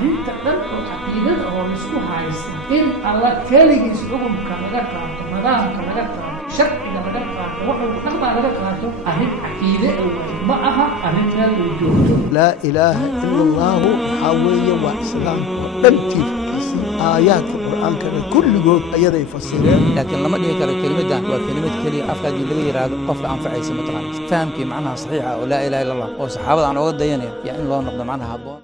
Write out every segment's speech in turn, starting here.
arrinta dhan oo caqiidada oo laisku haysta in alla keligiis xukunka laga qaato nidaamka laga qaato sharciga laga qaato wuxuu dhaqdaa laga qaato arrin caqiide awal ma aha arrin meel uu joogto laa ilaaha ila allahu waxaa weeye waa islaamka oo dhan tiirkiisa aayaadka qur'aankana kulligood ayaday fasireen laakiin lama dhihi karo kelimaddan waa kelimad keliya afka haddii laga yidhaahdo qofka anfacaysa mataqaana fahamkii macnaha saxiixa oo laa ilaha illa allah oo saxaabada aan oga dayanaya yaa in loo noqdo macnaha habboon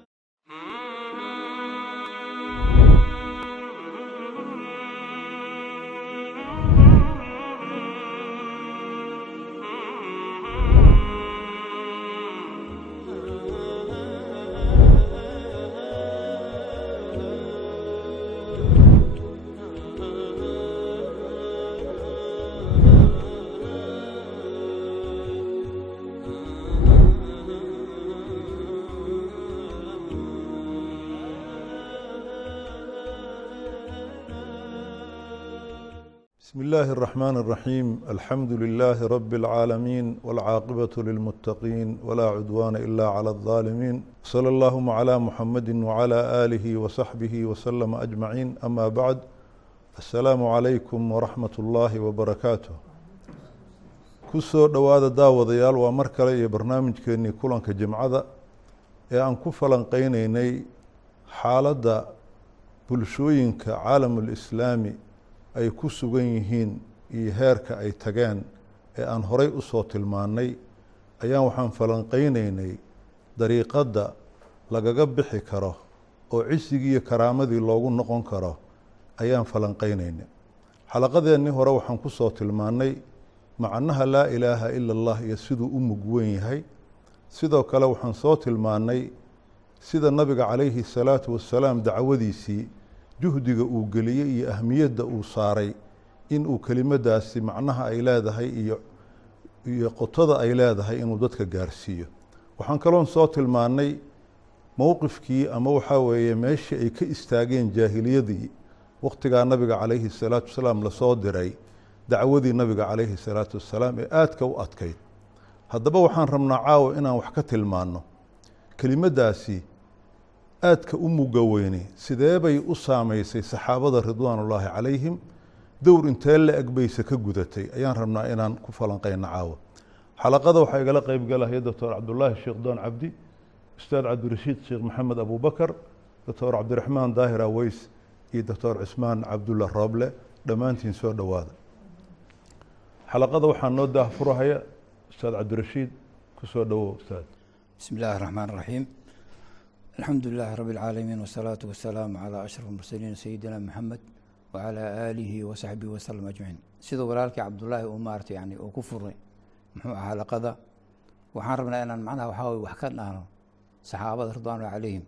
بسم الله الرحمن الرحيم الحمد لله رب العالمين والعاقبة للمتقين ولا عدوان إلا على الظالمين صلى اللهم على محمد وعلى آله وصحبه وسلم أجمعين أما بعد السلام عليكم ورحمة الله وبركاته كسو دواد داوديال ومركلة برنامج كيني كلان كجمعة أن كفلان قينيني حالة بلشوين كعالم الإسلامي ay ku sugan yihiin iyo heerka ay tageen ee aan horay u soo tilmaannay ayaan waxaan falanqaynaynay dariiqadda lagaga bixi karo oo cisigii iyo karaamadii loogu noqon karo ayaan falanqaynaynay xalaqadeennii hore waxaan ku soo tilmaannay macnaha laa ilaaha ila allah iyo siduu u mug weyn yahay sidoo kale waxaan soo tilmaannay sida nabiga calayhi salaatu wassalaam dacwadiisii juhdiga uu geliyey iyo ahmiyadda uu saaray in uu kelimadaasi macnaha ay leedahay iyo qotada ay leedahay inuu dadka gaarsiiyo waxaan kaloon soo tilmaannay mowqifkii ama waxaa weeye meeshii ay ka istaageen jaahiliyadii waqtigaa nabiga calayhi salaatu wasalaam lasoo diray dacwadii nabiga calayhi salaatu wassalaam ee aadka u adkayd haddaba waxaan rabnaa caawa inaan wax ka tilmaanno kelimadaasi aadka u muga weyne sidee bay u saamaysay saxaabada ridwaanullaahi calayhim dowr intee la eg bayse ka gudatay ayaan rabnaa inaan ku falanqayno caawa xalaqada waxaa igala qeybgalaya doctor cabdullaahi sheekh doon cabdi ustaad cabdirashiid sheekh maxamed abubakar doctor cabdiraxmaan daahir aweys iyo doctor cismaan cabdulla rooble dhammaantiin soo dhowaada xalaqada waxaa noo daahfurahaya ustaad cabdirashiid ku soo dhowow ustaad bismi illaahi araxmaan araxiim الحمد لله رب العالمين والصلاة والسلام على أشرف المرسلين سيدنا محمد وعلى آله وصحبه وسلم أجمعين سيدو ولالك عبد الله أمارت يعني وكفر محوها على قضاء وحاربنا أن معناها وحاول وحكرنا صحابة رضوان عليهم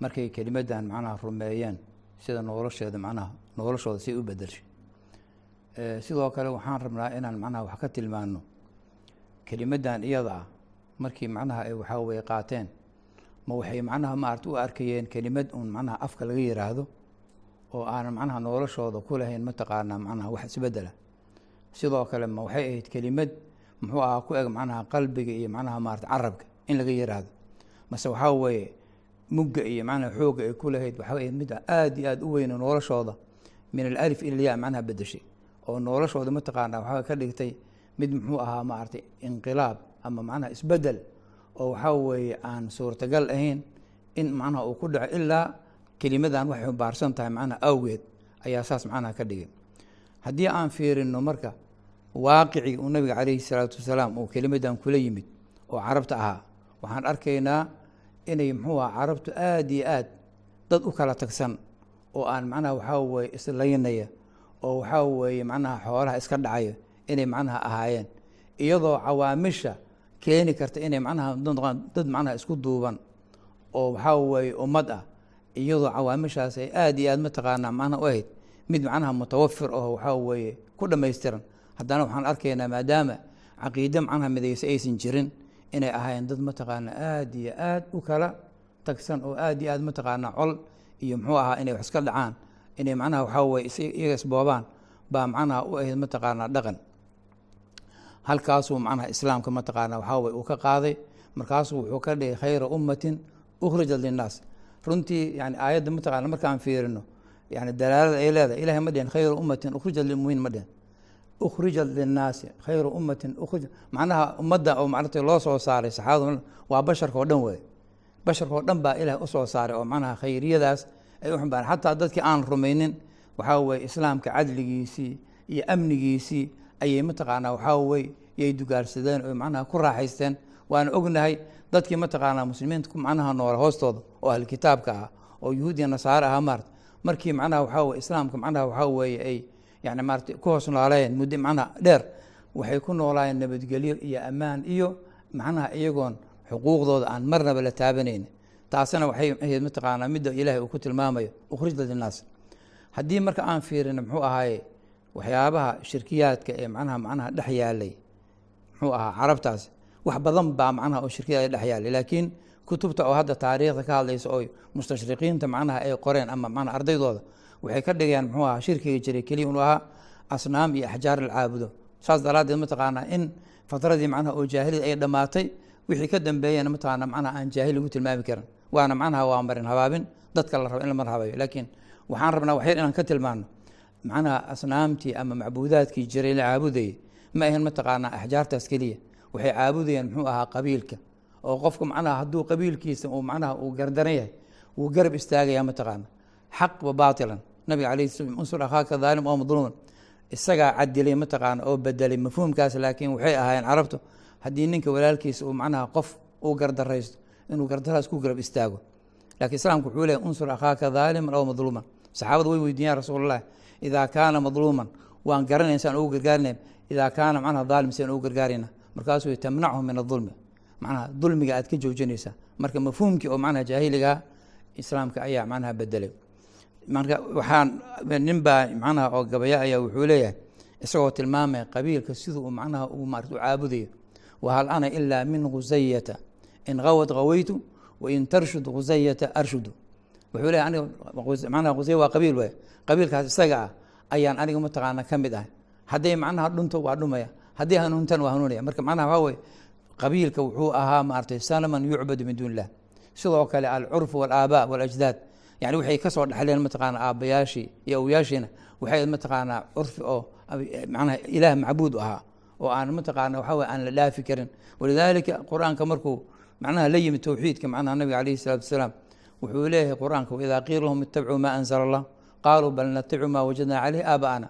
مركي كلمة دان معناها رميان سيدا نورش هذا معناها نورش هذا سيء بدلش سيدو وكلا وحاربنا أن معناها وحكت المعنى كلمة دان إيضا مركي معناها وحاول قاتين ma waxay macnaha maarta u arkayeen kelimad uun macnaha afka laga yiraahdo oo aanan macnaha noloshooda ku lahayn mataqaanaa macnaha wax isbedela sidoo kale ma waxay ahayd kelimad muxuu ahaa ku eg macnaha qalbiga iyo macnaha maarta carabka in laga yiraahdo mase waxaa weeye mugga iyo macnaha xooga ay ku lahayd waxaa weeye mid aad iyo aad u weyn noloshooda min alif ila alyaa macnaha bedeshay oo noloshooda mataqaanaa waxaa ka dhigtay mid muxuu ahaa maartay inqilaab ama macnaha isbedel oo waxaa weeye aan suurtagal ahayn in macnaha uu ku dhaco ilaa kelimadan waxay ubaarsan tahay macnaha awgeed ayaa saas macnaha ka dhigay haddii aan fiirino marka waaqicii uu nabiga calayhi salaatu wasalaam uu kelimadan kula yimid oo carabta ahaa waxaan arkaynaa inay muxuu aha carabtu aad iyo aad dad u kala tagsan oo aan macnaha waxaa weeye islaynaya oo waxaa weeye macnaha xoolaha iska dhacaya inay macnaha ahaayeen iyadoo cawaamisha keeni karta inay macnaha dad macnaha isku duuban oo waxaa weeye ummad ah iyadoo cawaamishaas ay aad iyo aad mataqaanaa macnaha u ahayd mid macnaha mutawafir oo waxaa weeye ku dhammaystiran haddana waxaan arkaynaa maadaama caqiide macnaha midaysa aysan jirin inay ahaayeen dad mataqaanaa aad iyo aad u kala tagsan oo aad iyo aad mataqaanaa col iyo muxuu ahaa inay wax iska dhacaan inay macnaha waxaa weeye iyaga isboobaan baa macnaha u ahayd mataqaanaa dhaqan halkaasuu macnaha islaamka mataqaanaa waxaa weye uu ka qaaday markaasuu wuxuu ka dhigay khayra ummatin ukhrijat linnaas runtii yani aayadda mataqaana markaan fiirino yani dalaalada ay leedahay ilahay ma dhihin khayru ummatin ukhrijat lilmu'miniin ma dhihin ukhrijat linnaasi khayru ummatin ukhrija macnaha ummadda oo macnata loo soo saaray saxaabadu waa basharka oo dhan weeye basharka oo dhan baa ilahay u soo saaray oo macnaha khayriyadaas ay u xumbaan xataa dadkii aan rumaynin waxaa weeye islaamka cadligiisii iyo amnigiisii ayay mataqaanaa waxaa weye yay dugaarsadeen oo macnaha ku raaxaysteen waana ognahay dadkii mataqaanaa muslimiinta macnaha noola hoostooda oo ahli kitaabka ah oo yuhuudiya nasaare ahaa maarata markii macnaha waxaa weye islaamka macnaha waxaa weeye ay yani maarata ku hoos noolayeen muddo macnaha dheer waxay ku noolaayeen nabadgelyo iyo ammaan iyo macnaha iyagoon xuquuqdooda aan marnaba la taabanayn taasina waxay ahayd mataqaanaa midda ilaahay uu ku tilmaamayo ukhrijat linnaas haddii marka aan fiirino muxuu ahaaye waxyaabaha shirkiyaadka ee macnaha dhex yaalay muxuu ahaa carabtaas wax badan baa macnaha oo shirkiyaad dhex yaalay laakiin kutubta oo hadda taariikhda ka hadlaysa oo mustashriqiinta macnaha ay qoreen ama macnaha ardaydooda waxay ka dhigayaan muxuu ahaa shirkiga jiray keliya inuu ahaa asnaam iyo axjaar la caabudo saas daraaddeed mataqaanaa in fatradii macnaha oo jaahiliyad ay dhammaatay wixii ka dambeeyana mataqaanaa macnaha aan jaahil lagu tilmaami karin waana macnaha waa marin habaabin dadka la rabo in la marhabayo laakiin waxaan rabnaa waxyar inaan ka tilmaano macnaha asnaamtii ama macbuudaadkii jiray la caabudayay ma ahan mataqaanaa axjaartaas keliya waxay caabudayeen muxuu ahaa qabiilka oo qofku macnaha hadduu qabiilkiisa uu macnaha uu gardaran yahay wuu garab istaagaya mataqaana xaq wa baatilan nabiga calayhi salaam unsur akhaaka dhaalim oo madluuman isagaa cadilay mataqaana oo bedelay mafhuumkaas laakiin waxay ahaayeen carabtu haddii ninka walaalkiisa uu macnaha qof uu gardaraysto inuu gardaraas ku garab istaago laakiin islaamku wuxuu leeyahy unsur akhaaka dhaaliman oo madluuman saxaabadu way weydiiyaan rasuulullahi idaa kaana madluuman waan garanay insaan ugu gargaarinayn idaa kaana macnaha dhaalim saan ugu gargaarayna markaasuu tamnachu min adulmi macnaha dulmiga aad ka joojinaysaa marka mafhuumkii oo macnaha jaahiligaa islaamka ayaa macnaha bedelay marka waxaan nin baa macnaha oo gabaya ayaa wuxuu leeyahay isagoo tilmaamaya qabiilka siduu macnaha uu maarata u caabudayo wahal ana ilaa min khusayata in gawad gawaytu wain tarshud khusayata arshudu wuxuu leeyahay aniga macnaha khusaya waa qabiil waay qabiilkaas isaga ah ayaan aniga mataqaana ka mid ahay hadday macnaha dhunto waa dhumaya haddii hanuuntan waa hanuunaya marka macnaha waxaa weye qabiilka wuxuu ahaa maaragtay sanaman yucbadu min duuni illah sidoo kale alcurfu walaabaa walajdaad yani waxay ka soo dhexleen mataqaana aabbayaashii iyo awyaashiina waxay mataqaanaa curfi oo macnaha ilaah macbuud ahaa oo aan mataqaana waxaa weye aan la dhaafi karin walidaalika qur-aanka markuu macnaha la yimid towxiidka macnaha nabiga calayhi salaatu wasalaam wuxuu leeyahay qur-aanka waidaa qiila lahum ittabicuu maa anzala allah qaaluu bal natabicu maa wajadnaa caleyhi aaba'ana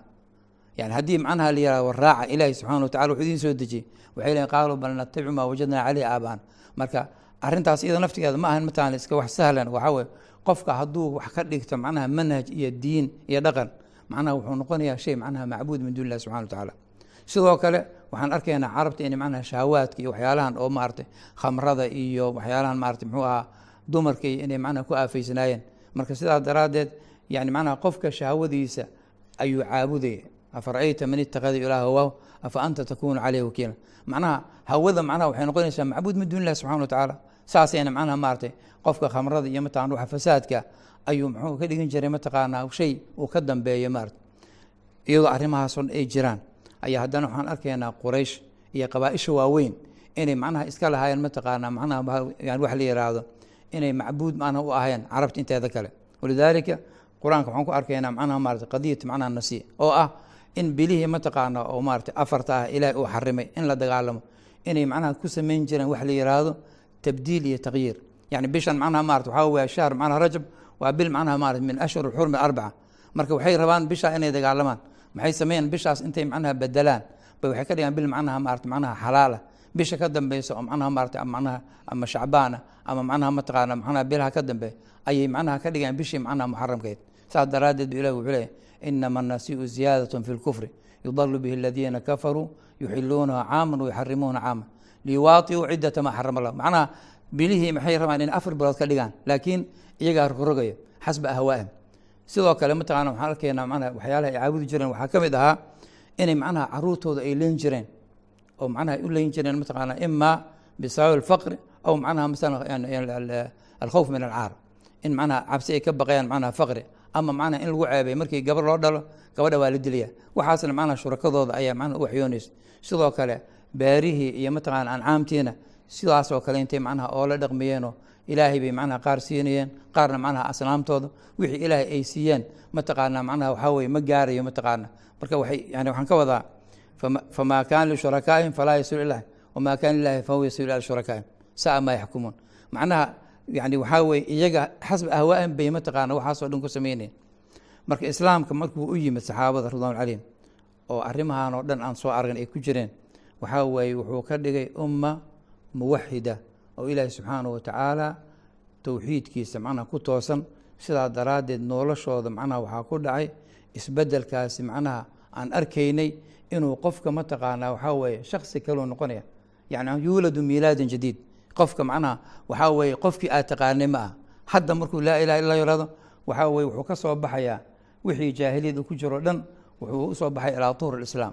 yani haddii macnaha la yihahdo waraaca ilaahi subxana watacala wuxuu idiin soo dejiyey waxay leeyihin qaaluu bal natabicu maa wajadnaa caleyhi aaba'ana marka arrintaas iyada naftigeeda ma ahan mataqana iska wax sahlan waxaa weye qofka hadduu wax ka dhigto macnaha manhaj iyo diin iyo dhaqan macnaha wuxuu noqonayaa shay macnaha macbuud min duuni illahi subxana watacaala sidoo kale waxaan arkaynaa carabta in macnaha shahawaadka iyo waxyaalahan oo maaragtay khamrada iyo waxyaalahan maaragtay muxuu ahaa dumarka iyo inay macnaha ku aafaysnaayeen marka sidaas daraaddeed yani macnaha qofka shahawadiisa ayuu caabudaya afara'ayta man ittakhada ilaaha hawaahu afa anta takuunu caleyhi wakiila macnaha hawada macnaha waxay noqonaysaa macbuud min duuni illahi subxana watacaala saasayna macnaha maaragtay qofka khamrada iyo mataqana waxa fasaadka ayuu muxuu ka dhigan jiray mataqaanaa shay uu ka dambeeyo maarata iyadoo arrimahaasoo ay jiraan ayaa haddana waxaan arkaynaa quraysh iyo qabaaisha waaweyn inay macnaha iska lahaayeen mataqaanaa macnaha yani wax la yiraahdo inay macbuud macnaha u ahayeen carabta inteeda kale walidaalika qur-aanka waxaan ku arkaynaa macnaha maarata qadiyat macnaha nasi oo ah in bilihii mataqaana oo maarata afarta ah ilaahay uu xarimay in la dagaalamo inay macnaha ku samayn jireen wax la yiraahdo tabdiil iyo taqyiir yani bishan macnaha maarata waxaa weya shahr macnaha rajab waa bil macnaha maarata min ashhur alxurmi arbaca marka waxay rabaan bishaa inay dagaalamaan maxay sameeyeen bishaas intay macnaha bedelaan bay waxay ka dhigaan bil macnaha maarata macnaha xalaala bisha ka dambeysa oo macnaha maarata macnaha ama shacbaana ama macnaha mataqaana macnaha bilaha ka dambeeya ayay macnaha ka dhigaan bishii macnaha muxaramkeed saas daraaddeed bu ilahi wuxuu leeyahy inama annasii'u ziyaadatun fi lkufri yudalu bihi aladiina kafaruu yuxiluunaha caaman wayuxarimuuna caaman liwaatiuu ciddata maa xarama allah macnaha bilihii maxay rabaan in 4 bilood ka dhigaan laakiin iyagaa rogrogaya xasba ahwaa'ihim sidoo kale mataqaana waxaan arkaynaa macnaha waxyaalaha ay caabudi jireen waxaa ka mid ahaa inay macnaha caruurtooda ay leyn jireen oo macnaha u leyn jireen mataqaana imaa bisababi alfaqri aw macnaha masalan alkhawf min alcaar in macnaha cabsi ay ka baqayaan macnaha faqri ama macnaha in lagu ceebay markii gabar loo dhalo gabadha waa la dilaya waxaasna macnaha shurakadooda ayaa macnaha u waxyoonaysa sidoo kale beerihii iyo mataqaana ancaamtiina sidaasoo kale intay macnaha oo la dhaqmiyeenoo ilaahay bay macnaha qaar siinayeen, qaarna macnaha asnaamtooda wixii ilaahay ay siiyeen mataqaanaa macnaha waxaa weye ma gaarayo mataqaana. marka waxay yani waxaan ka wadaa famaa kaana lishurakaaihim falaa yasilu ilahi wamaa kaana lilahi fahuwa yasilu ila shurakaahim saa maa yaxkumuun. macnaha yani waxaa weye iyaga xasba ahwaa'ihim bay mataqaana waxaasoo dhan ku sameynayeen. marka islaamka markuu u yimid saxaabada ridwaan calayhim oo arrimahan oo dhan aan soo argan ay ku jireen, waxaa weeye wuxuu ka dhigay umma muwaxida oo ilaahi subxaanahu watacaala towxiidkiisa macnaha ku toosan. sidaa daraaddeed noloshooda macnaha waxaa ku dhacay isbeddelkaasi macnaha aan arkaynay inuu qofka mataqaanaa waxaa weeye shaksi kaluu noqonaya, yani yuuladu miilaadan jadiid. qofka macnaha waxaa weeye qofkii aad taqaanay ma ah. hadda markuu laa ilaha illa yirahdo waxaa weye wuxuu ka soo baxayaa wixii jaahiliyada ku jiro dhan, wuxuu usoo baxay ilaa tuhur alislaam.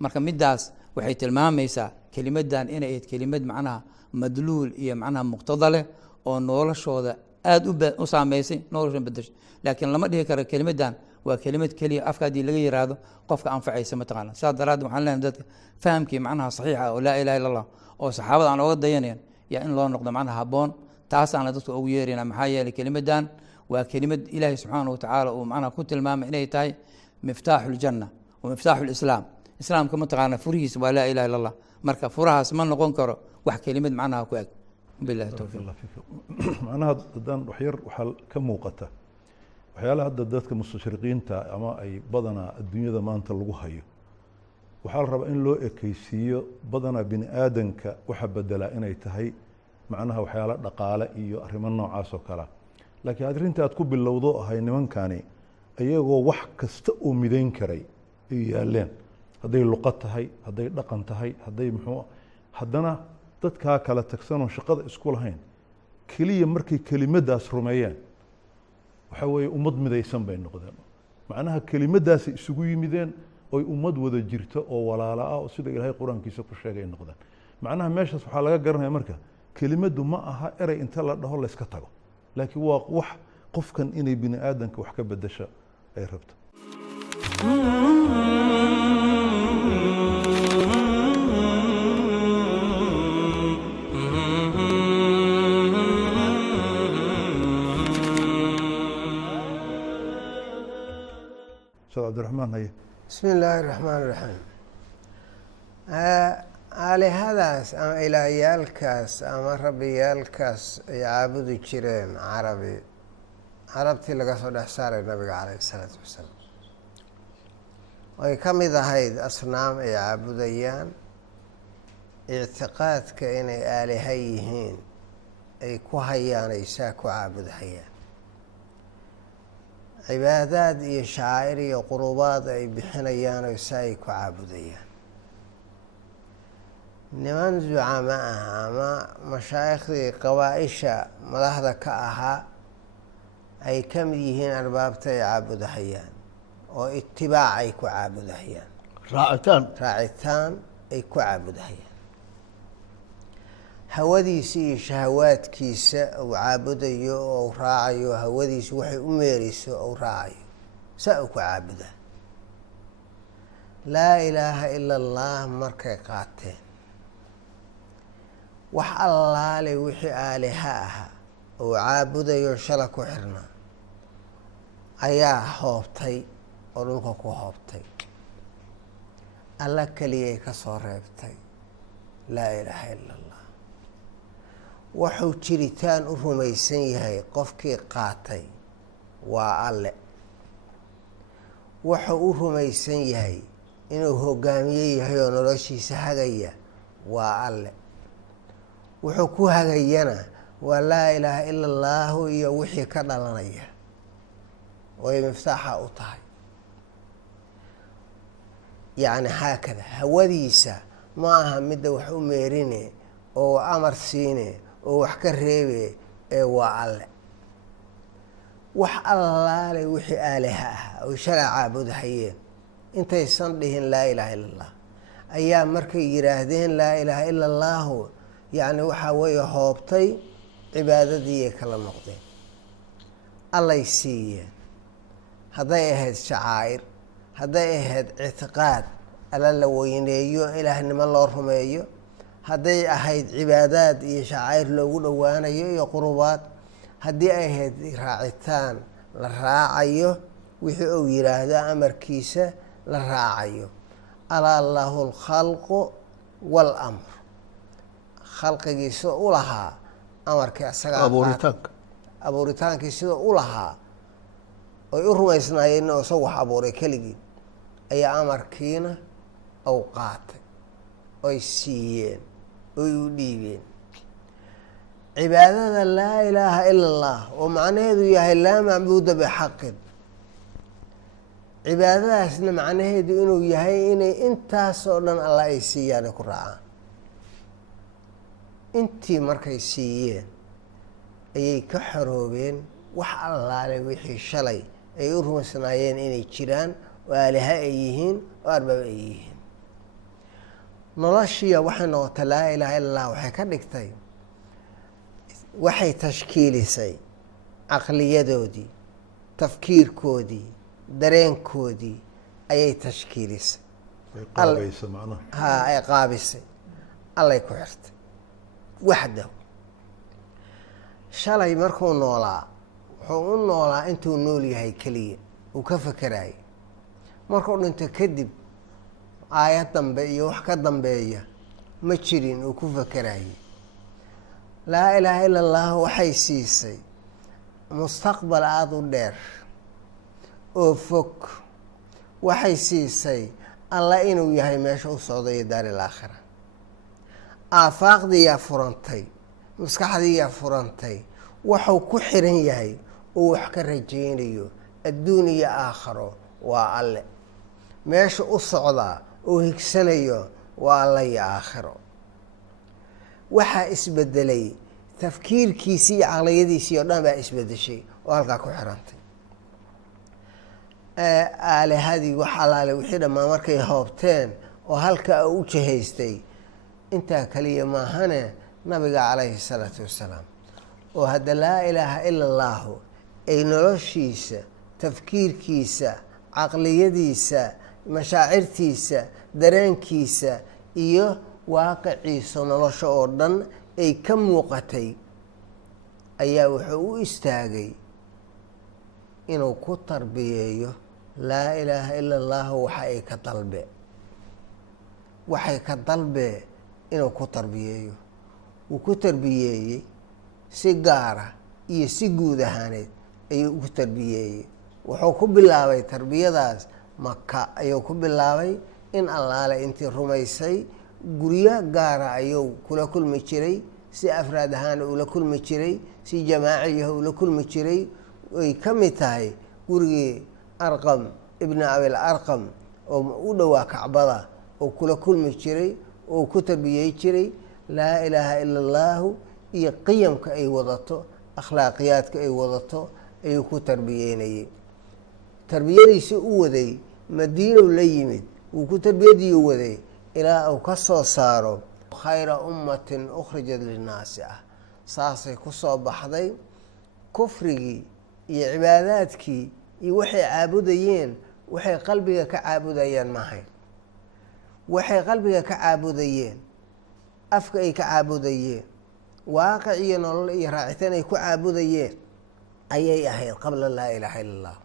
marka midaas waxay tilmaamaysaa kelimadan inay ahayd kelimad macnaha madluul iyo macnaha muqtada leh oo noloshooda aada u saameysay, nolosha bedeshay. laakiin lama dhihi karo kelimadan waa kelimad keliya afka haddii laga yiraahdo qofka anfacaysa mataqaana. saas daraaddeed waxaan leenahay dadka fahamkii macnaha saxiixa oo laa ilaha illa allah oo saxaabada aan oga dayanayn yaa in loo noqdo macnaha habboon. taasaana dadka ugu yeerayna, maxaa yeelay kelimadan waa kelimad ilaahay subxaanahu watacaala uu macnaha ku tilmaamay inay tahay miftaaxu ljanna wa miftaaxu lislaam. islaamka mataqaana furihiisa waa laa ilaha illa allah. marka furahaas ma noqon karo wax kelimad macnaha ku eg. billahi tawfiiq. macnaha haddaan waxyar waxaa ka muuqata waxyaalaha hadda dadka mustashriqiinta ama ay badanaa adduunyada maanta lagu hayo, waxaa la rabaa in loo ekeysiiyo badanaa bini aadanka waxa bedelaa inay tahay macnaha waxyaala dhaqaale iyo arrimo noocaas oo kalea. laakiin arrinta aad ku bilowdo ahay nimankani iyagoo wax kasta oo midayn karay ay yaaleen, hadday luqad tahay, hadday dhaqan tahay, hadday muxuu haddana dadkaa kala tagsanoo shaqada isku lahayn keliya markay kelimadaas rumeeyeen waxaa weeye ummad midaysan bay noqdeen. macnaha kelimadaasay isugu yimideen oy ummad wada jirto oo walaala ah oo sida ilaahay qur-aankiisa ku sheegay ay noqdeen. macnaha meeshaas waxaa laga garanaya marka kelimadu ma aha erey inta la dhaho layska tago, laakiin waa wax qofkan inay bini aadanka wax ka bedasho ay rabto. cabdiraxmaan haye. bismi illaahi raxmaan raxiim. aalihadaas ama ilaahayaalkaas ama rabbiyaalkaas ay caabudi jireen carabtii laga soo dhex saaray nabiga caleyhi isalaatu wasalaam, ay ka mid ahayd asnaam ay caabudayaan, ictiqaadka inay aaliha yihiin ay ku hayaan ay saa ku caabudhayaan, cibaadaad iyo shacaa'ir iyo qurubaad ay bixinayaan oo saa ay ku caabudayaan. niman zucama ah ama mashaaikhdii qabaa-isha madaxda ka ahaa ay ka mid yihiin arbaabta ay caabudahayaan oo itibaac ay ku caabudahayaan, raacitaan ay ku caabudahayaan. hawadiisa iyo shahawaadkiisa uu caabudayo oo raacayo, hawadiisa waxay u meerayso ou raacayo, saa uu ku caabudaa. laa ilaaha ila allah markay qaateen, wax allaale wixii aaliha ahaa oo caabudayo shala ku xirnaa ayaa hoobtay oo dhulka ku hoobtay. alla keliyay ka soo reebtay laa ilaaha ila allah. wuxuu jiritaan u rumaysan yahay qofkii qaatay waa alle. wuxuu u rumaysan yahay inuu hogaamiye yahay oo noloshiisa hagaya waa alle. wuxuu ku hagayana waa laa ilaaha ila allaahu iyo wixii ka dhalanaya oo ay miftaaxa u tahay. yacni haakada hawadiisa ma aha midda wax u meerine oo amar siine oo wax ka reebe ee waa alle. wax allaale wixii aaliha ah oy shalay caabudahayeen intaysan dhihin laa ilaaha ila allah ayaa markay yidhaahdeen laa ilaaha ila allaahu yacni waxaa weeye hoobtay cibaadadiiay kala noqdeen. allay siiyeen, hadday ahayd shacaa'ir, hadday ahayd ictiqaad alla la weyneeyo ilaahnimo loo rumeeyo, hadday ahayd cibaadaad iyo shacair loogu dhowaanayo iyo qurubaad, haddii ay ahayd raacitaan la raacayo wixii uu yidhaahdo amarkiisa la raacayo. alaa lahu alkhalqu waalamr, khalqigii sida u lahaa amarkii asagaa abuuritaankii sida u lahaa oy u rumaysnaayeen oo isagu wax abuuray keligii, ayaa amarkiina ou qaatay oy siiyeen oy u dhiibeen. cibaadada laa ilaaha ila allah oo macnaheedu yahay laa macbuuda bixaqin, cibaadadaasna macnaheedu inuu yahay inay intaasoo dhan alla ay siiyaan ay ku raacaan. intii markay siiyeen ayay ka xoroobeen wax allaale wixii shalay ay u rumaysnaayeen inay jiraan oo aaliha ay yihiin oo arbaab ay yihiin. noloshiya waxay noqotay laa ilaaha illa allah waxay ka dhigtay, waxay tashkiilisay caqliyadoodii, tafkiirkoodii, dareenkoodii ayay tashkiilisay, ay qaabisay, allay ku xirtay waxdahu. shalay markuu noolaa wuxuu u noolaa intuu nool yahay keliya, uu ka fakeraayay. markuu dhinto kadib aayad dambe iyo wax ka dambeeya ma jirin uu ku fakeraayay. laa ilaaha ila allah waxay siisay mustaqbal aada u dheer oo fog, waxay siisay alla inuu yahay meesha u socda iyo daaril aakhira. aafaaqdiiyaa furantay, maskaxdiiyaa furantay, waxuu ku xiran yahay oo wax ka rajaynayo adduun iyo aakhiro waa alle, meesha u socdaa oo higsanayo waa alla iyo aakhiro. waxaa isbedelay tafkiirkiisii iyo caqliyadiisii oo dhan baa isbedeshay oo halkaa ku xirantay. aalihadii wax allaale wixii dhammaan markay hoobteen oo halkaa u jahaystay, intaa kaliya maahane nabiga calayhi salaatu wassalaam oo hadda laa ilaaha ila allaahu ay noloshiisa, tafkiirkiisa, caqliyadiisa, mashaacirtiisa, dareenkiisa iyo waaqiciisa nolosha oo dhan ay ka muuqatay, ayaa wuxuu u istaagay inuu ku tarbiyeeyo laa ilaaha ila allahu waxa ay ka dalbe, waxay ka dalbee inuu ku tarbiyeeyo. wuu ku tarbiyeeyey si gaara iyo si guud ahaaneed ayuu ugu tarbiyeeyey. wuxuu ku bilaabay tarbiyadaas maka ayuu ku bilaabay, in allaale intii rumaysay guryo gaara ayuu kula kulmi jiray, si afraad ahaan uula kulmi jiray, si jamaaciyaha uula kulmi jiray. ay ka mid tahay gurigii arqam ibni abil arqam oo u dhowaa kacbada oo kula kulmi jiray oo ku tarbiyey jiray laa ilaaha ila allaahu iyo qiyamka ay wadato, akhlaaqiyaadka ay wadato ayuu ku tarbiyeynayay. tarbiyadiisi u waday madiinow la yimid, wuu ku tarbiyadii u waday ilaa uu ka soo saaro khayra ummatin ukhrijat linnaasi ah. saasay ku soo baxday. kufrigii iyo cibaadaadkii iyo waxay caabudayeen, waxay qalbiga ka caabudayaan maahayn. waxay qalbiga ka caabudayeen, afka ay ka caabudayeen, waaqic iyo nolol iyo raacitaan ay ku caabudayeen ayay ahayd qabla laa ilaaha ila allah.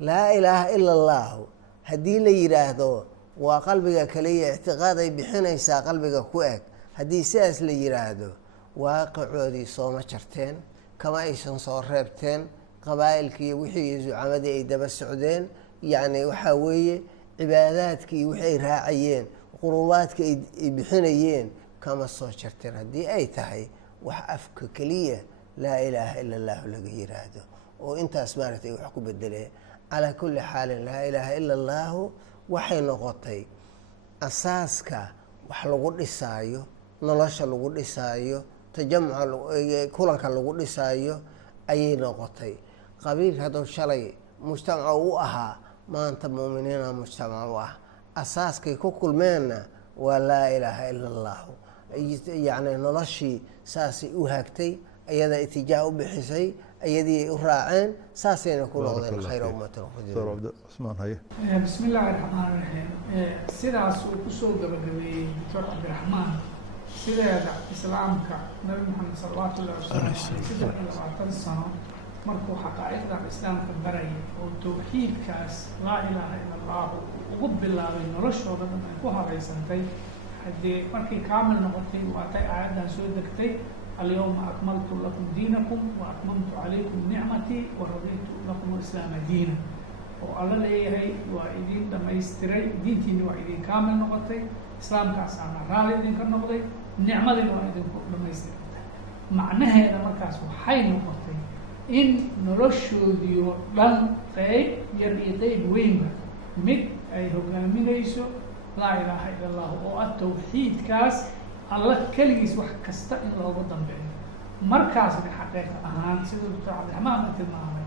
laa ilaaha ila allahu haddii la yidhaahdo waa qalbiga kaliya, ictiqaad ay bixinaysaa qalbiga ku eg. haddii sidaas la yidhaahdo waaqicoodii sooma jarteen, kama aysan soo reebteen, qabaa'ilkii wixii iyo zucamadii ay daba socdeen. yacni waxaa weeye cibaadaadkii wixii ay raacayeen, qurubaadka ay bixinayeen kama soo jarteen. haddii ay tahay wax afka keliya laa ilaaha ila allahu laga yiraahdo oo intaas maaragtay wax ku bedelee. calaa kulli xaalin laa ilaaha ila allaahu waxay noqotay asaaska wax lagu dhisaayo, nolosha lagu dhisaayo, tajamuca kulanka lagu dhisaayo ayay noqotay. qabiilka hadduu shalay mujtamaca u ahaa, maanta muuminiina mujtamac u ah. asaaskay ku kulmeenna waa laa ilaaha ila allahu. yacni noloshii saasay u hagtay, ayadaa itijaah u bixisay, ayadii ay u raaceen, saasayna ku noqdeen khayra ummatin bismi illaahi raxmaan raxiim. sidaas uu kusoo gabagabeeyey doctor cabdiraxmaan sideeda islaamka nabi maxamed salawaatu ullahi wasalaamu caleyh 23 sano markuu xaqaa'iqdan islaamka barayay oo tawxiidkaas laa ilaaha ila allahu ugu bilaabay noloshooda dhan ay ku habaysantay haddii markay kaamil noqotay waatay aayaddan soo degtay alyawma akmaltu lakum diinakum wa atmamtu calaykum nicmatii wa raditu lakum alislaama diina oo alla leeyahay waa idin dhamaystiray diintiini waa idin kaamil noqotay islaamkaasaana raali idinka noqday nicmadina waa idinku dhamaystirantay macnaheeda markaas waxay noqotay in noloshoodii oo dhan qeyb yar iyo qeyb weynba mid ay hogaaminayso laa ilaaha ila allahu oo ah tawxiidkaas alla keligiis wax kasta in loogu dambeeyo markaasna xaqiiqa ahaan sida doctor cabdiraxmaan u tilmaamay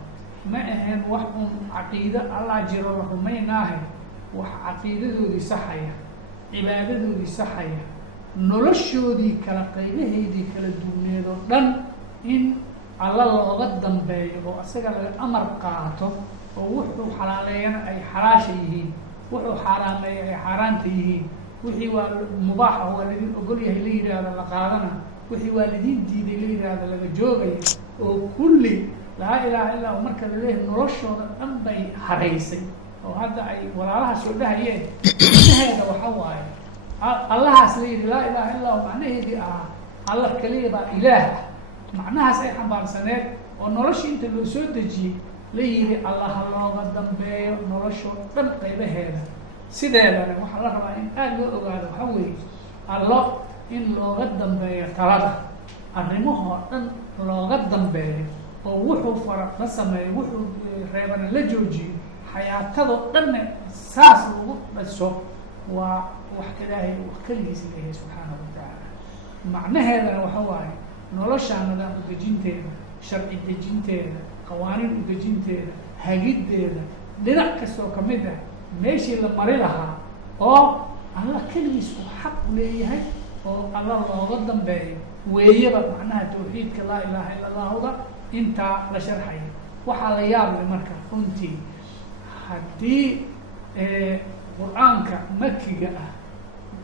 ma ahayn wax un caqiide allah jiro la rumaynaahay wax caqiidadoodii saxaya cibaadadoodii saxaya noloshoodii kala qaybaheedii kala duwneed oo dhan in alla looga dambeeyo oo asaga laga amar qaato oo wuxuu xalaaleeyana ay xalaasha yihiin wuxuu xaaraameeya ay xaaraanta yihiin wixii waa mubaaxa waa laidin ogol yahay la yidhaahda la qaadana wixii waa laidin diiday la yidhaahda laga joogaya oo kulli laa ilaaha illaa hu marka laleeyahay noloshooda dhan bay haraysay oo hadda ay walaalaha soo dhahayeen macnaheeda waxa waaye allahaas la yidhi laa ilaaha illaa hu macnaheedii ahaa alla keliya baa ilaah ah macnahaas ay xambaarsaneed oo noloshii inta loo soo dejiyey la yidhi allaha looga dambeeyo noloshoo dhan qaybaheeda sideedana waxaa la rabaa in aada loo ogaado waxa weeye allo in looga dambeeyo talada arrimahoo dhan looga dambeeyo oo wuxuu fara la sameeyo wuxuu reebana la joojiyo xayaatadoo dhanna saas lagu dhaso waa wax ilaahay wax keligiisa leeyahay subxaanahu watacaala macnaheedana waxa waaye noloshaa nidaam udejinteeda sharci dejinteeda qawaaniin udejinteeda hagiddeeda dhinac kastoo ka mid ah meeshii la mari lahaa oo alla keligiis uu xaq u leeyahay oo alla looga dambeeyo weeyaba macnaha tawxiidka laa ilaaha illa allahuda intaa la sharxaya waxaa la yaabay marka runtii haddii qur-aanka makiga ah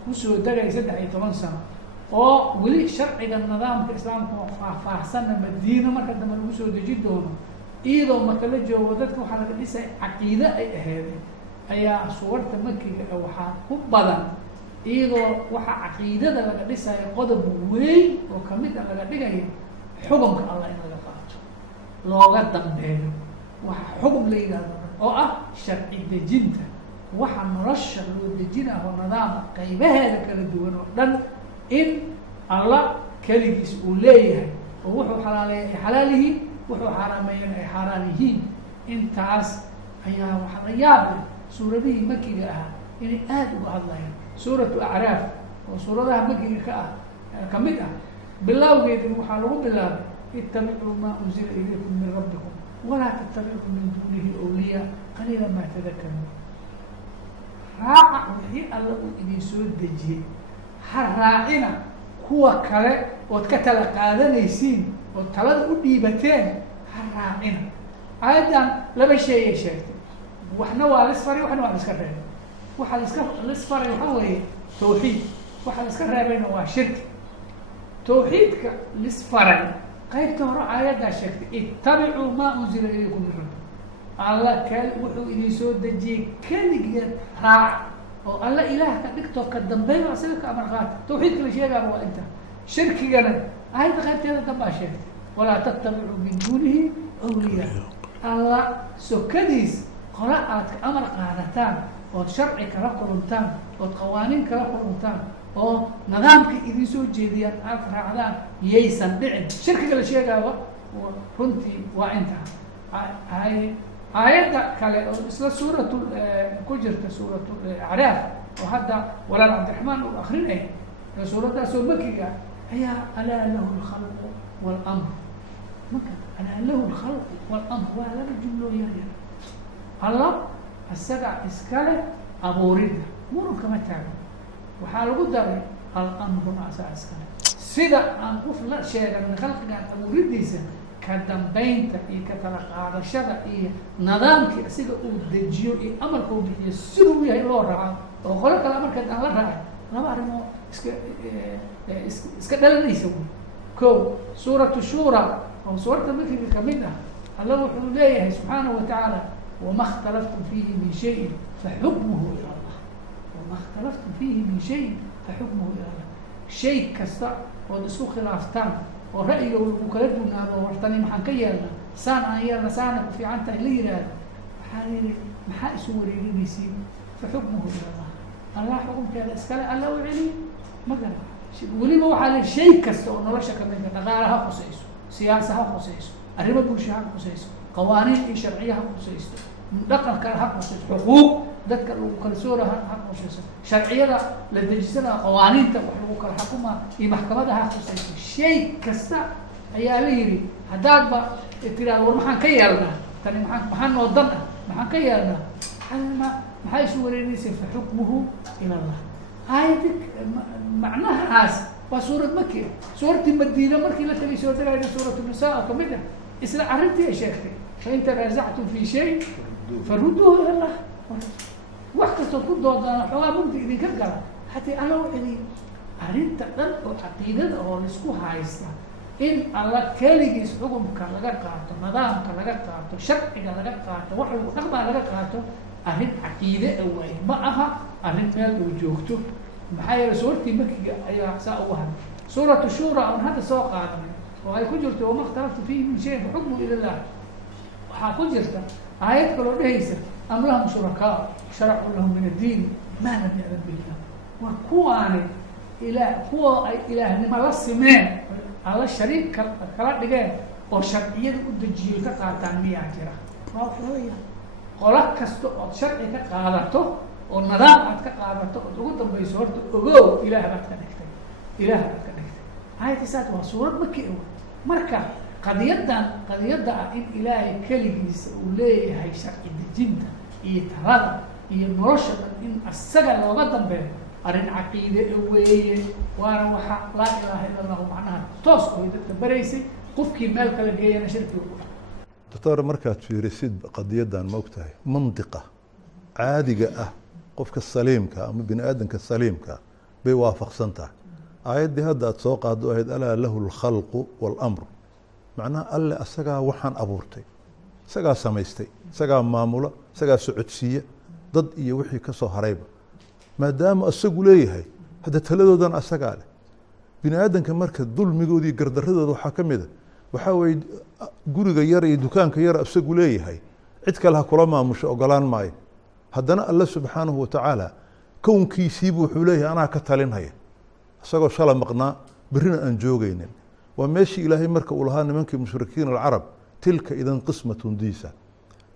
kusoo degay 13 sano oo weli sharciga nidaamka islaamka oo faahfaahsanna madiina marka dambe lagu soo deji doono iyadoo marka la joogo dadka waxaa laga dhisay caqiide ay aheedeen ayaa suwarta makiga waxaa ku badan iyadoo waxaa caqiidada laga dhisayo qodob weyn oo kamid a laga dhigayo xukunka allah in laga qaato looga dambeeyo waxa xukun la yidhahdo oo ah sharci dejinta waxa nolosha loo dejinaho nidaamka qaybaheeda kala duwan oo dhan in allah keligiis uu leeyahay oo wuxuu xalaaleeya ay xalaal yihiin wuxuu xaaraameeyana ay xaaraan yihiin intaas ayaa waxa la yaabay suuradihii makiga ahaa inay aada uga hadlayaan suuratu acraaf oo suuradaha makiga ka ah kamid ah bilawgeedi waxaa lagu bilaabay ittabicuu maa unzila ilaykum min rabbikum walaa tattabicuu min duunihi awliyaa qaliila maa tadakaruun raaca wixii alla uu idin soo dejiyey ha raacina kuwa kale ood ka tala qaadanaysiin ood talada u dhiibateen ha raacina aayaddan laba sheeyay sheegtay waxna waa lisfaray waxna waa liska reebay waxaa lisfaray waxa weeye tawxiid waxaa liska reebayna waa shirki tawxiidka lisfaray qaybta hore aayaddaa sheegtay ittabicuu maa unzila ilaykum min rabbi alla wuxuu idin soo dejiyey keligeed raaca oo alla ilaah ka dhigtoo ka dambeeyo isaga ka amar qaata tawxiidka la sheegaaba waa inta shirkigana aayadda qaybteeda dambaa sheegtay walaa tattabicuu min duunihi awliyaa alla sokadiis qola aad ka amar qaadataan ood sharci kala kuluntaan ood qawaaniin kala kuluntaan oo nidaamka idin soo jeediyaan aad raacdaan yaysan dhicin shirkiga la sheegaaba runtii waa intaa aayadda kale oo isla suuratu ku jirta suuratu acraaf oo hadda walaal cabdiraxmaan uu akrinay suuraddaasoo makiga ayaa alaa lahu lkhalqu waalamr maka alaa lahu lkhalqu waalamr waa laba jumloo yaryar allah isaga iskale abuuridda murunkama taago waxaa lagu daray alamruna asaga iskale sida aan ku la sheegan khalqigaan abuuriddiisa ka dambeynta iyo ka tala qaadashada iyo nidaamkii isaga uu dejiyo iyo amarka uu bixiyo siduu yahay loo raaco oo qolo kale markeed aan la raacay laba arrimood iska dhalanaysa ko suuratu shura oo suurta makiga kamid ah alla wuxuu leeyahay subxaanahu watacaala wama اkhtalaftum fiihi min shayin faxukmuhu ila allah wama اkhtalaftum fiihi min shayin faxukmuhu ila allah shay kasta ood isku khilaaftaan oo ra'yiga lagu kala dunaado wartani maxaan ka yeelna saan aan yeelna saana ku fiican tahay la yidhaahdo waxaa yidhi maxaa isu wareerinaysiin faxukmuhu ila allah allah xukunkeeda iskale alla u celiy ma garan weliba waxaa la shay kasta oo nolosha kamida dhaqaale ha khusayso siyaasa ha khusayso arrimo bulsho ha khusayso qawaaniin iyo sharciye ha khusaysto dhaqan kale ha khusayso xuquuq dadka lagu kalsoona ha khusayso sharciyada la dejisana qawaaniinta wax lagu kala xukuma iyo maxkamada ha khusayso shay kasta ayaa la yidhi haddaadba tiraado war maxaan ka yeelnaa tani maxaa noo dan ah maxaan ka yeelnaa maxaa isu wareereysay faxukmuhu ila allah aayadi macnahaas waa suurad maki suurati madiina markii la tagay soo degayna suuratu nisaa oo kamid ah isla arrintii ay sheegtay fain tanaasactum fi shay farudduuhu ila allah wax kastood ku doodaan xoogaa mugdi idinka gala haddii alla u celiy arrinta dhan oo caqiidada oo laisku haysta in alla keligiis xukumka laga qaato nidaamka laga qaato sharciga laga qaato wax lagu dhaqmaa laga qaato arrin caqiide waay ma aha arrin meel uu joogto maxaa yeele suurtii makiga ayaa saa ugu hadlay suuratu shura oon hadda soo qaadanay oo ay ku jirto wama اkhtalaftu fiihi min shayin faxukmu ila llah waxaa ku jirta aayad kaloo dhehaysa am lahum shurakaa sharacuu lahum min addiin maa lam ya'dan bihi illah waa kuwaani kuwa ay ilaahnimo la simeen alla shariik kala dhigeen oo sharciyada u dejiyay ka qaataan miyaa jira waa waxooya qola kasta ood sharci ka qaadato oo nidaam aad ka qaadato ood ugu dambayso horta ogow ilaah baad ka dhigtay aayadkiisaas waa suurad maki a marka qadiyadda ah in ilaahay keligiisa uu leeyahay sharci dejinta iyo talada iyo nolosha dhan in asaga looga dambeeyo arrin caqiide weeye waana waxa laa ilaaha ila allahu macnaha toos oy dadka baraysay qofkii meel kala geeyana shirkiga u dhac doctor markaad fiirisid qadiyaddan ma og tahay mandiqa caadiga ah qofka saliimka ama bini aadamka saliimka bay waafaqsan tahay aayaddii hadda aad soo qaado ahayd alaa lahu alkhalqu waalamru macnaha alle asagaa waxaan abuurtay isagaa samaystay isagaa maamula isagaa socodsiiya dad iyo wixii ka soo harayba maadaama asagu leeyahay hadda taladoodan asagaa leh bini aadamka marka dulmigooda iyo gardaradooda waxaa ka mid a waxaa weeye guriga yar iyo dukaanka yar isagu leeyahay cid kale ha kula maamusho ogolaan maayo haddana alle subxaanahu watacaala kownkiisiibu wuxuu leeyahay anaa ka talinhaya isagoo shala maqnaa berrina aan joogaynin waa meeshii ilaahay marka uu lahaa nimankii mushrikiin alcarab tilka idan qismatun diisa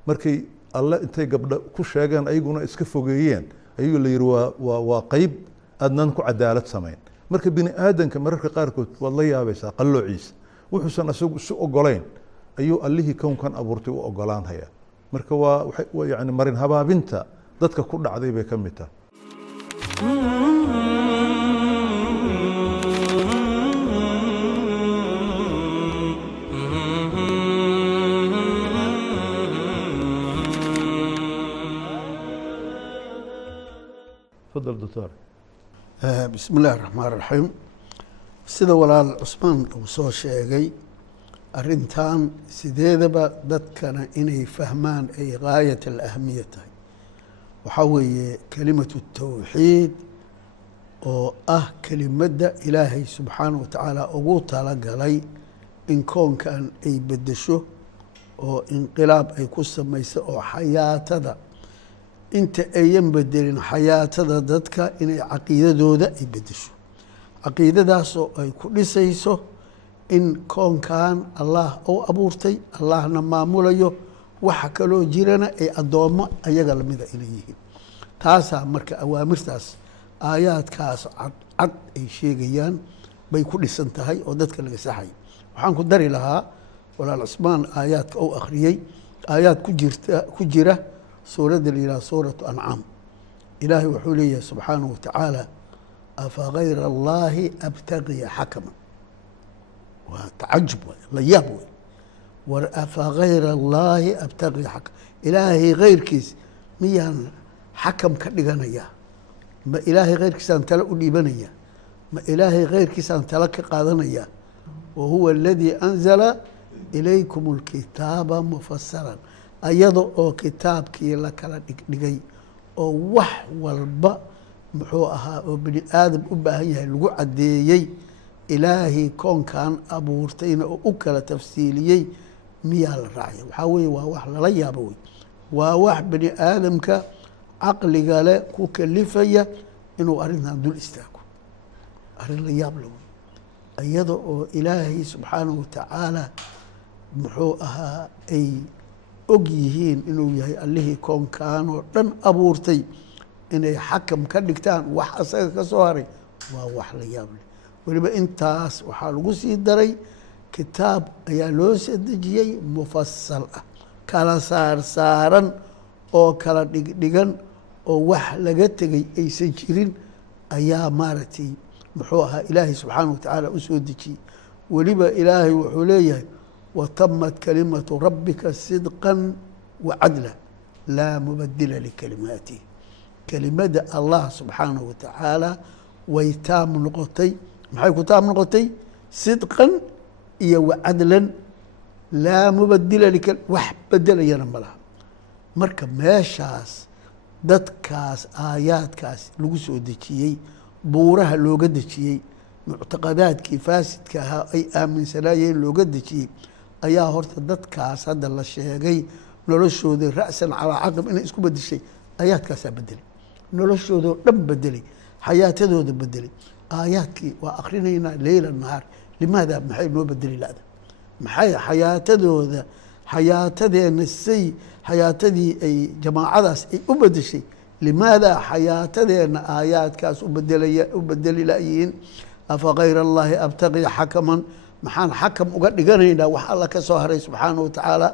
markay alle intay gabdha ku sheegeen ayaguna iska fogeeyeen ayuu la yihi waa qeyb aadnan ku cadaalad samayn marka bini aadanka mararka qaarkood waad la yaabaysaa qalloociisa wuxuusan isagu isu ogolayn ayuu allihii kownkan abuurtay u ogolaanhaya marka waa yani marin habaabinta dadka ku dhacday bay ka mid tahay تفضل دكتور. بسم الله الرحمن الرحيم sida walaal cusmaan uu soo sheegay arrintan sideedaba dadkana inay fahmaan ay gaayat alahmiya tahay waxaa weeye kelimatu tawxiid oo ah kelimadda ilaahay subxaana wa tacaala ugu talagalay in koonkan ay bedesho oo inqilaab ay ku samayso oo xayaatada inta ayan bedelin xayaatada dadka inay caqiidadooda ay bedesho caqiidadaasoo ay ku dhisayso in koonkan allah uu abuurtay allahna maamulayo waxa kaloo jirana ay addoommo ayaga lamida inay yihiin taasaa marka awaamirtaas aayaadkaas cadcad ay sheegayaan bay ku dhisan tahay oo dadka laga saxay waxaan ku dari lahaa walaal cusmaan aayaadka uu akhriyey aayaad ku jira suuradda la yidhaha suuratu ancaam ilaahay wuxuu leeyahay subxaanahu watacaala afagayra allahi abtagiya xakama waa tacajub waay la yaab wey war afagayra allahi abtagiya xakama ilaahay keyrkiis miyaan xakam ka dhiganaya ma ilaahay keyrkiisaan tale u dhiibanaya ma ilaahay keyrkiisaan tala ka qaadanaya wa huwa aladii anzala ilaykum اlkitaaba mufasalan ayada oo kitaabkii la kala dhigdhigay oo wax walba muxuu ahaa oo bini aadam u baahan yahay lagu caddeeyey ilaahay koonkan abuurtayna oo u kala tafsiiliyey miyaa la raacya waxaa weeye waa wax lala yaabo wey waa wax bini aadamka caqliga le ku kalifaya inuu arrintan dul istaago arrin la yaab la wey iyada oo ilaahay subxaanahu watacaala muxuu ahaa ay og yihiin inuu yahay allihii koonkan oo dhan abuurtay inay xakam ka dhigtaan wax asaga ka soo haray waa wax la yaab leh weliba intaas waxaa lagu sii daray kitaab ayaa loo soo dejiyey mufasal ah kala saarsaaran oo kala dhigdhigan oo wax laga tegay aysan jirin ayaa maaragtay muxuu ahaa ilaahay subxaanahu watacaala u soo dejiyey weliba ilaahay wuxuu leeyahay watamat kalimatu rabbika sidqan wacadla laa mubadila likalimaatih kelimada allah subxaanahu watacaala way taam noqotay maxay ku taam noqotay sidqan iyo wacadlan laa mubadila wax bedelayana ma laha marka meeshaas dadkaas aayaadkaas lagu soo dejiyey buuraha looga dejiyey muctaqadaadkii faasidka ahaa ay aaminsanaayeen looga dejiyey ayaa horta dadkaas hadda la sheegay noloshooda ra'san calaa caqib inay isku bedeshay aayaadkaasaa bedelay noloshoodao dhan bedelay xayaatadooda bedelay aayaadkii waa akrinaynaa leyla nahaar limaada maxay noo bedeli lada maxay xayaatadooda xayaatadeena say xayaatadii ay jamaacadaas ay u bedeshay limaada xayaatadeena aayaadkaas u bedeli layihiin afa kayra allahi abtaqii xakaman maxaan xakam uga dhiganaynaa wax alla ka soo haray subxaanahu watacaala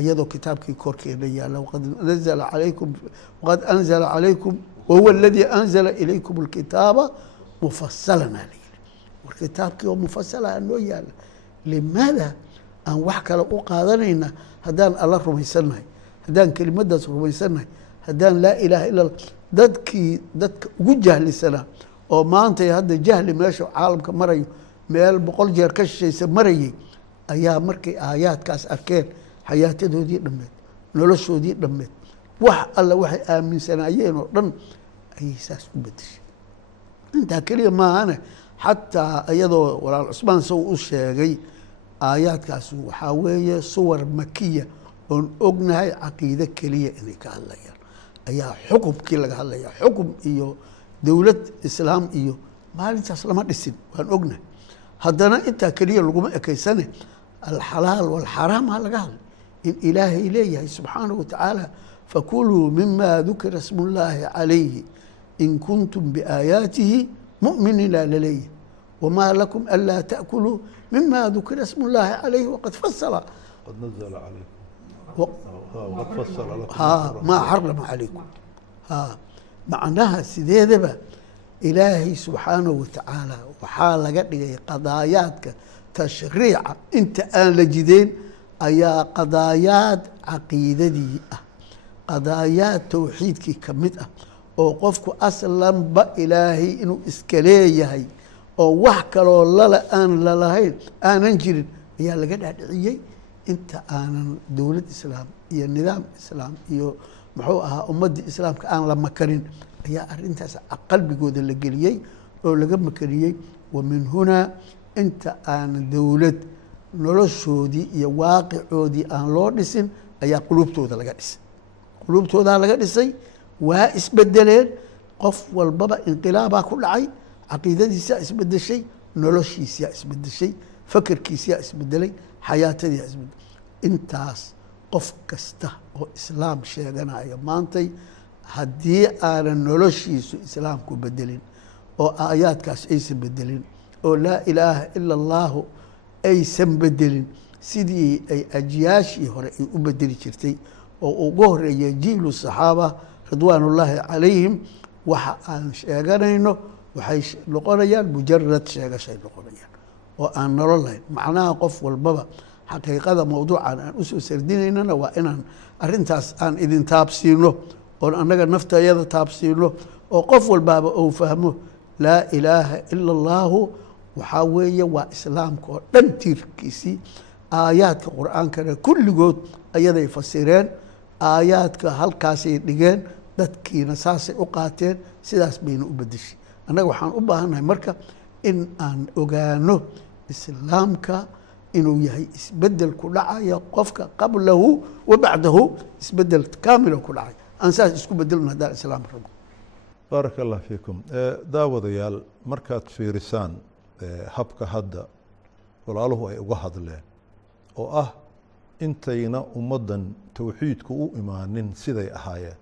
iyadoo kitaabkii korkeena yaala waqad anzala calaykum wahuwa aladii anzala ilaykum اlkitaaba mufasalan aa layidhi war kitaabkii oo mufasala noo yaala limaada aan wax kale u qaadanayna haddaan alla rumaysannahay haddaan kelimadaas rumaysannahay haddaan laa ilaaha illa dadka ugu jahlisanaa oo maantay hadda jahli meesha caalamka marayo meel 100 jeer ka shishaysa marayay ayaa markay aayaadkaas arkeen xayaatadoodii dhammeed noloshoodii dhammeed wax alla waxay aaminsanaayeen oo dhan ayay saas u bedeshay intaa keliya maahane xataa iyadoo walaal cusmaan saw u sheegay aayaadkaas waxaa weeye suwar makiya oon ognahay caqiide keliya inay ka hadlayaan ayaa xukumkii laga hadlaya xukum iyo dowlad islaam iyo maalintaas lama dhisin waan ognahay haddana intaa keliya laguma ekaysane alxalaal walxaraam ha laga hadlay in ilaahay leeyahay subxaanahu watacaala fakuluu mima dukira smu llaahi calayhi in kuntum biaayaatihi mu'miniina laleeyahay wamaa lakum anlaa ta'kuluu mima dukira smu llaahi calayhi waqad fasala qad nazala calaykum maa xarama calaykum macnaha sideedaba ilaahay subxaanahu watacaala waxaa laga dhigay qadaayaadka tashriica inta aan la jideyn ayaa qadaayaad caqiidadii ah qadaayaad towxiidkii ka mid ah oo qofku aslanba ilaahay inuu iska leeyahay oo wax kaloo lala aan lalahayn aanan jirin ayaa laga dhaadhiciyey inta aanan dowlad islaam iyo nidaam islaam iyo muxuu ahaa ummaddii islaamka aan la makanin ayaa arrintaas qalbigooda la geliyey oo laga makariyey wa min hunaa inta aanan dowlad noloshoodii iyo waaqicoodii aan loo dhisin ayaa quluubtooda laga dhisay quluubtoodaa laga dhisay waa isbedeleen qof walbaba inqilaabaa ku dhacay caqiidadiisaa isbedeshay noloshiisiyaa isbedeshay fakerkiisiyaa isbedelay xayaatadiiyaa isbedelay intaas qof kasta oo islaam sheeganaya maantay haddii aanan noloshiisu islaamku bedelin oo aayaadkaas aysan bedelin oo laa ilaaha ila allaahu aysan bedelin sidii ay ajyaashii hore ay u bedeli jirtay oo ugu horeeya jiilu saxaaba ridwaan ullaahi calayhim waxa aan sheeganayno waxay noqonayaan mujarad sheegashay noqonayaan oo aan nolol lahayn macnaha qof walbaba xaqiiqada mawduucan aan usoo sardinaynana waa inaan arrintaas aan idin taabsiino oon annaga naftayada taabsiino oo qof walbaaba ou fahmo laa ilaaha ila allaahu waxaa weeye waa islaamka oo dhan tiirkiisii. aayaadka qur-aankana kulligood ayaday fasireen, aayaadka halkaasay dhigeen, dadkiina saasay u qaateen, sidaas bayna u bedeshay. annaga waxaan u baahannahay marka in aan ogaano islaamka inuu yahay isbedel ku dhacaya qofka qablahu wa bacdahu, isbedel kaamila ku dhacay. aan saas isku bedelno haddaan islaam rabno. baaraka allah fiikum. daawadayaal, markaad fiirisaan habka hadda walaaluhu ay uga hadleen oo ah intayna ummaddan towxiidku u imaanin siday ahaayeen,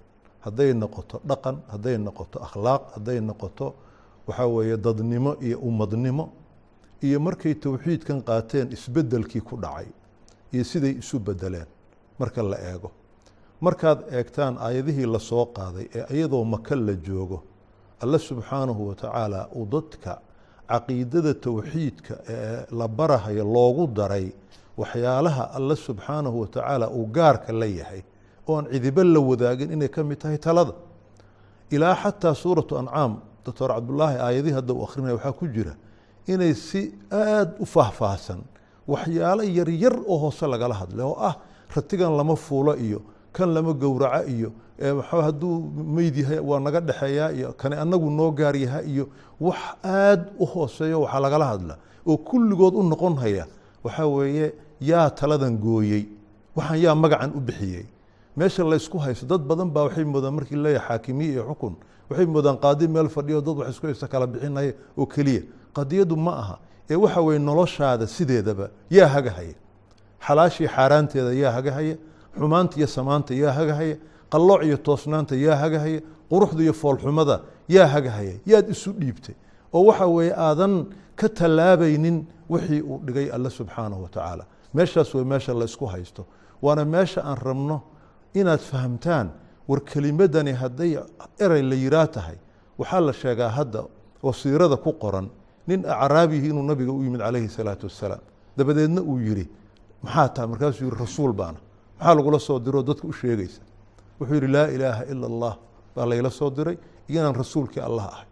hadday noqoto dhaqan, hadday noqoto akhlaaq, hadday noqoto waxaa weeye dadnimo iyo ummadnimo, iyo markay towxiidkan qaateen isbeddelkii ku dhacay iyo siday isu bedeleen marka la eego. markaad eegtaan aayadihii la soo qaaday ee iyadoo maka la joogo alle subxaanahu wa tacaala uu dadka caqiidada towxiidka ee la barahayo loogu daray waxyaalaha alle subxaanahu wa tacaala uu gaarka la yahay oo aan cidiba la wadaagin inay ka mid tahay talada. ilaa xataa suuratu ancaam doctor cabdulaahi aayadihii hadda uu akhrinaya waxaa ku jira inay si aada u faahfaahsan waxyaalo yaryar oo hoose lagala hadlay oo ah ratigan lama fuulo iyo kan lama gowraca iyo hadduu meyd yahay waa naga dhexeeyaa iyo kani anagu noo gaar yaha iyo wax aada u hooseeyo waxaa lagala hadla oo kulligood u noqon haya waxaa weeye yaa taladan gooyey, waxaan yaa magacan u bixiyey. meesha laysku haysto dad badan baa waxay moodaan markii leeyahay xaakimiye iyo xukun waxay moodaan qaadi meel fadhiyo dad wax isku haysta kala bixinaya oo keliya. qadiyadu ma aha ee waxa weeye noloshaada sideedaba yaa hagahaya, xalaashii xaaraanteeda yaa hagahaya, xumaanta iyo samaanta yaa hagahaya, qallooc iyo toosnaanta yaa hagahaya, quruxda iyo foolxumada yaa hagahaya. yaad isu dhiibtay oo waxa weeye aadan ka tallaabaynin wixii uu dhigay alle subxaanahu wa tacaala. meeshaas way meesha la isku haysto, waana meesha aan rabno inaad fahamtaan. war kelimadani hadday erey la yiraa tahay waxaa la sheegaa hadda oo siirada ku qoran nin acraabihi inuu nabiga u yimid calayhi salaatu wassalaam, dabadeedna uu yidhi maxaa tahay? markaasuu yihi rasuul baana. maxaa lagula soo diroo dadka u sheegaysa? wuxuu yidhi laa ilaaha ila allah baa layla soo diray iyo inaan rasuulkii allah ahay.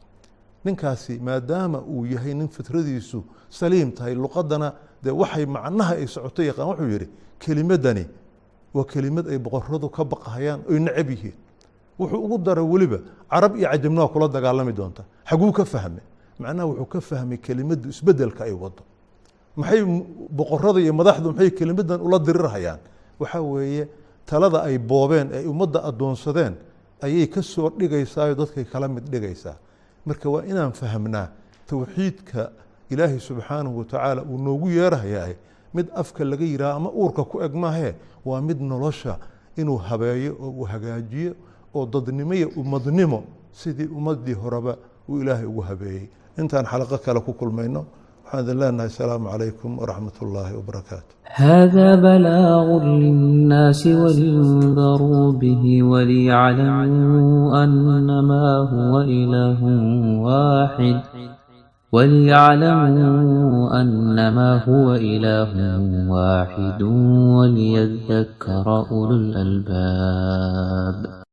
ninkaasi maadaama uu yahay nin fitradiisu saliim tahay, luqadana dee waxay macnaha ay socoto yaqaan, wuxuu yidhi kelimadani waa kelimad ay boqoradu ka baqahayaan oy necab yihiin. wuxuu ugu daray weliba carab iyo cajamna waa kula dagaalami doonta. xaguu ka fahmay? macnaha wuxuu ka fahmay kelimaddu isbedelka ay wado. maxay boqorada iyo madaxdu maxay kelimadan ula dirirhayaan? waxaa weeye talada ay boobeen ee ummadda addoonsadeen ayay ka soo dhigaysaa dadkay kala mid dhigaysaa. marka waa inaan fahamnaa towxiidka ilaahay subxaanahu wa tacaala uu noogu yeerahayaa mid afka laga yidhaha ama uurka ku eg maahee waa mid nolosha inuu habeeyo oo uu hagaajiyo oo dadnimo iyo ummadnimo sidii ummadii horeba uu ilaahay ugu habeeyey. intaan xalaqo kale ku kulmayno waxaan idin leenahay asalaamu calaykum waraxmat ullaahi wabarakaatu. هذا بلاغ للناس ولينذروا به وليعلموا أنما هو إله واحد وليذكر أولو الألباب.